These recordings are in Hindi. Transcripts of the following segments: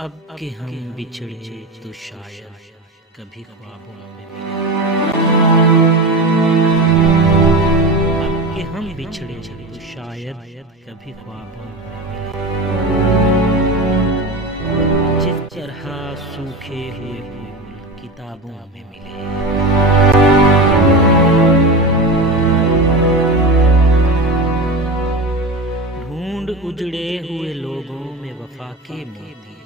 अब के हम बिछड़े तो शायद कभी ख्वाबों में मिले। अब के हम बिछड़े तो शायद कभी ख्वाबों में मिले। जिस तरह सूखे हुए फूल किताबों में मिले। ढूंढ उजड़े हुए लोगों में वफा के मोती।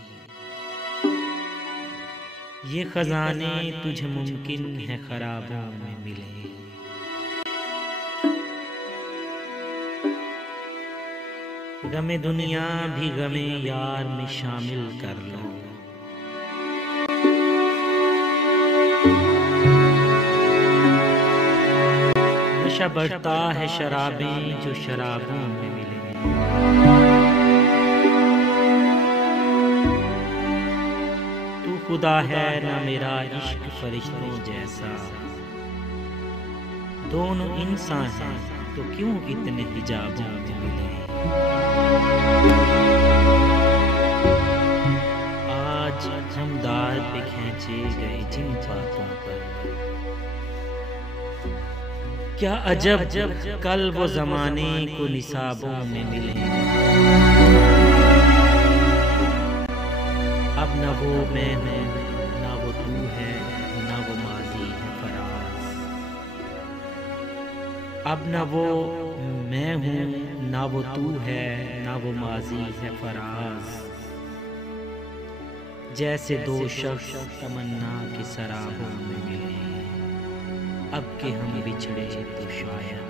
ये खजाने तुझे मुमकिन है खराबों में मिले। गमे दुनिया भी गमे यार में शामिल कर लो। नशा बढ़ता है शराबें जो शराबों में मिले। तू खुदा है ना मेरा इश्क फरिश्तों जैसा। दोनों इंसान हैं तो क्यों इतने हिजाबों में मिले। आज हम दार पे खींचे गए जिन बातों पर। क्या अजब कल वो जमाने को निसाबों में मिले। अब न वो मैं हूँ ना वो तू है ना वो माजी है फराज। अब न वो मैं हूँ ना वो तू है ना वो माजी है फराज। जैसे दो शख्स तमन्ना की सराहों में मिले। अब के हम बिछड़े तो शायद